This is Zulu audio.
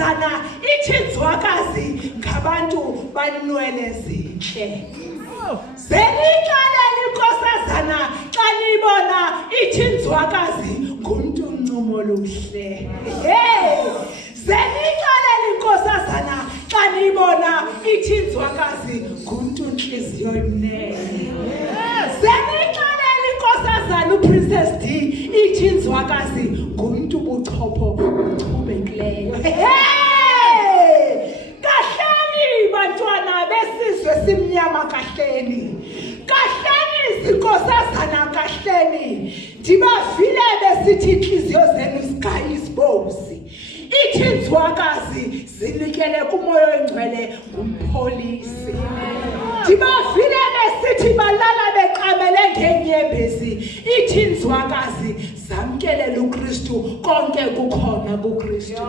inkosazana ithi nzwakazi ngabantu banwele zinhle. Senixalela inkosazana xa nibona ithi nzwakazi ngumuntu uncumo oluhle. Senixalela inkosazana xa nibona ithi nzwakazi ngumuntu unhliziyo emnene. Senixalela inkosazana uPrincess D ithi nzwakazi ngumuntu ubuchopho uchubekileyo. Kahleni bantwana besizwe simnyama kahleni. Kahleni izinkosazana kahleni. Ndibavile besithi inhliziyo zenu sigaya isibozi. Ithi nzwakazi zinikele kumoya oyingcwele umpholisi. Ndibavile besithi balala beqamele ngenyembezi. Ithi nzwakazi zamkelela uKristu konke kukhona kuKristu.